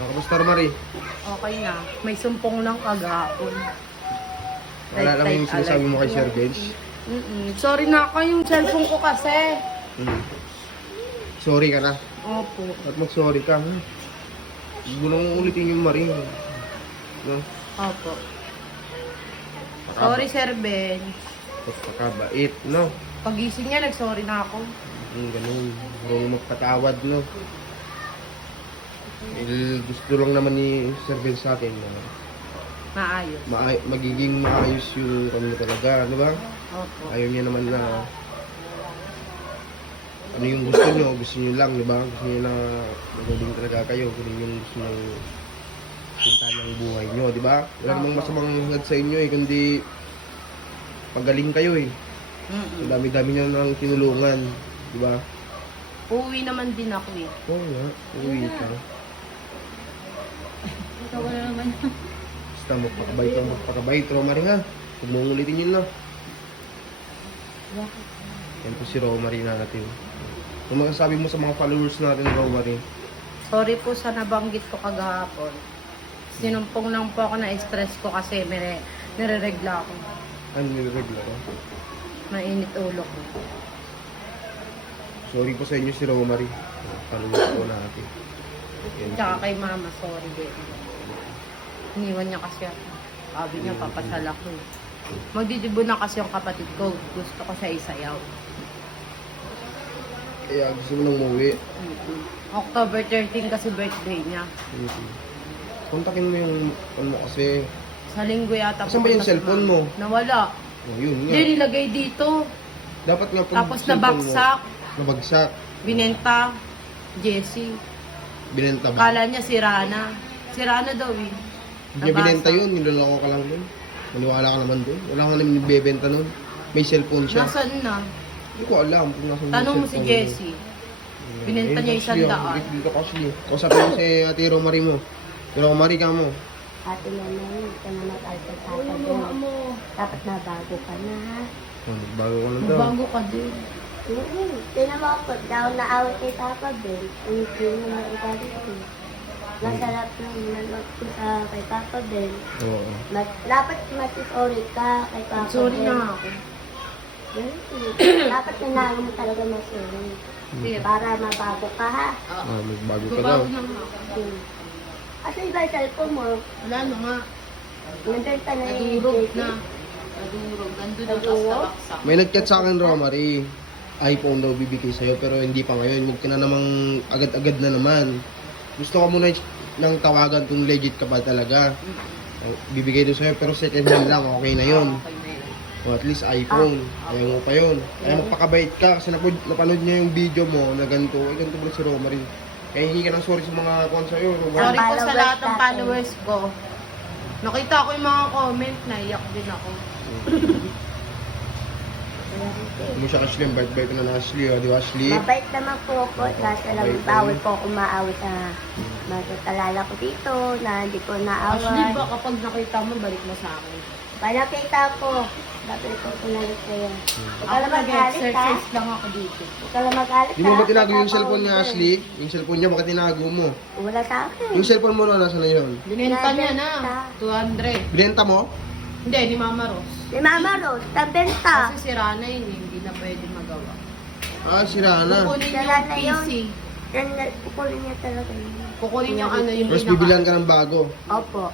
Kamusta Romary? Okay na. May sumpong lang kagahapon. Wala lang yung sinasabi mo kay Sir Benz? Sorry na ako yung cellphone ko kasi. Sorry ka na. Opo. At mag-sorry ka. Huwag mo nang ulitin yung Marie. No? Opo. Sorry, Sir Ben. Pagkakabait, no? Pagising niya, nag-sorry na ako. Ganun. Huwag magpatawad, no? Gusto lang naman ni Sir Benz sa atin na Maayos. magiging maayos yung kami talaga, di ba? Opo. Ayaw niya naman na ano yung gusto niyo lang, di ba? Gusto niyo na magiging talaga kayo, kung yung gusto ng punta ng buhay niyo, di ba? Wala namang masamang hangad sa inyo eh, kundi pagaling kayo eh. Ang dami-dami niyo nang tinulungan, di ba? Uuwi naman din ako eh. Oo nga, uwi ka. Ikaw na naman. Basta magpakabait, Romary ha. Huwag mong ulitin yun na. Yan po si Romary natin. Kung magsasabi mo sa mga followers natin, Romary. Sorry po sa nabanggit ko kagahapon. Sinumpong lang po ako na stress ko kasi nire-regla ako. Ano niregla ko? Mainit ulo ko. Sorry po sa inyo si Romary. Followers po natin. Yan Tsaka po. kay mama, sorry din. Iniwan niya kasi ako. Sabi niya, papasal ako eh. Magdidibo na kasi yung kapatid ko. Gusto ko siya isayaw. Kaya gusto mo nang umuwi. October 13 kasi birthday niya. Kontakin mo yung ano kasi. Sa linggo yata. Saan ba yung pupunta si cellphone mama. mo? Nawala. Oh, yun nga. Hindi, nilagay dito. Dapat nga pag Tapos cellphone nabagsak. mo, nabagsak. Binenta. Jessie. Binenta ba? Kala niya si Rana. Si Rana daw eh. Hindi niya binenta yun. Niloloko ka lang yun. Maniwala ka naman doon. Wala ka naman bibenta nun. May cellphone siya. Nasaan na? Hindi ko alam kung nasaan yung Tanong mo si cellphone Jessie. mo. Binenta niya Ayun, Ashley, 100. Dito ko Ashley. Kausapin mo si Ate Romary mo. Pero Romary ka mo. Ate naman, huwag ka na mag-alta sa doon. Dapat na bago ka na, ha? Bago ka na daw. Bago ka din. Tinama ko, daw na-awit kay Papa Ben. Hindi mo na igalit ko. Masarap nung nanood ko sa kay Papa Ben. Oo. Dapat sorry ka kay Papa Ben. Sorry na ako. Dapat nanalo mo talaga sorry. Para mabago ka, ha? Magbago ka daw. Bago na nga ako. At iba yung cellphone mo, Wala na nga. nandun na yung Nadurog na. Nadurog. Nandun na basta-baksa. May nag-chat sa akin, Romary. iPhone daw bibigay sa'yo pero hindi pa ngayon. Huwag ka na namang agad-agad na naman. Gusto ko muna ng tawagan kung legit ka ba talaga. Bibigay daw sa'yo pero second hand lang. Okay na yun. Okay na yun. O at least iPhone. Ayaw mo pa yun. Kaya magpakabait ka kasi napanood niya yung video mo na ganito. Ay, ganito ba si Romary? Kaya hingi ka ng sorry sa mga kwan sa'yo. Sorry po sa lahat ng followers ko. Nakita ko yung mga comment, naiyak din ako. Mo siya Ashley, ang bait-bait na na Ashley. Di ba Ashley? Mabait naman po ako. Kaso lang, bawal po ako maawit na magkakalala ko dito na hindi ko Actually naawat. ba kapag nakita mo, balik mo sa akin. Palakita ko. Dapat ko punalit sa'yo. Huwag ka Ako lang magalit, ha? nag-exercise lang ako dito. Huwag ka lang magalit, Di mo ba tinago yung Pagkakaulit cellphone ni ko eh. Ashley? Yung cellphone niya, bakit tinago mo? Wala sa akin. Yung cellphone mo na, nasa na yun? Binenta niya na. 200. Binenta mo? Hindi, ni Mama Rose. Si Mama Rose, nabenta. Kasi si Rana yun, hindi na pwede magawa. Ah, si Rana. Kukunin Si yung Rana yun. PC. Yan, kukunin niya talaga yun. Kukunin yung ano, yung Tapos bibilan ka ng bago. Opo.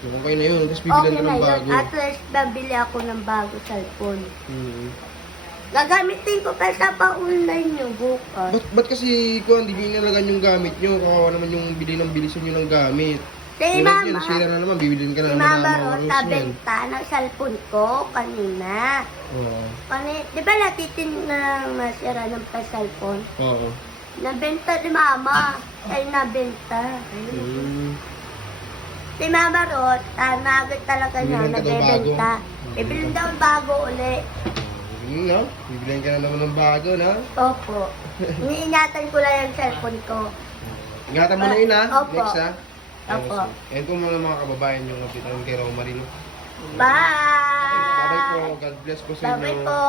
Okay na yun. Tapos bibilan Okay ka na ng yun. bago. At least, nabili ako ng bago cellphone. Hmm. Gagamitin ko pa sa pa-online nyo bukas. Ba't kasi ko hindi nyo inalagan yung gamit nyo? Kawawa naman yung bili ng bilisan nyo ng gamit. Si Tulad yan, Mama, sira na naman. Bibilin ka si na naman Mama ng mga Rose, rules yan. nabenta ng cellphone ko kanina. Oo. Di ba natitin na masira ng pa-cellphone? Oo. Nabenta ni Mama. Ay, nabenta. Hmm. Si Mama Rose, agad talaga niya, Bibilhan ka daw nagbebenta. bago. Ibilin daw bago uli. Yun no? Bibilin ka na naman ng bago, no? Opo. Iniingatan ko lang yung cellphone ko. Ingatan mo na yun, ha? Opo. Next, ha? Opo. Ayan po mga kababayan yung kapitan kay Romary, no? Bye! Bye-bye po. God bless po sa inyo. Bye-bye po!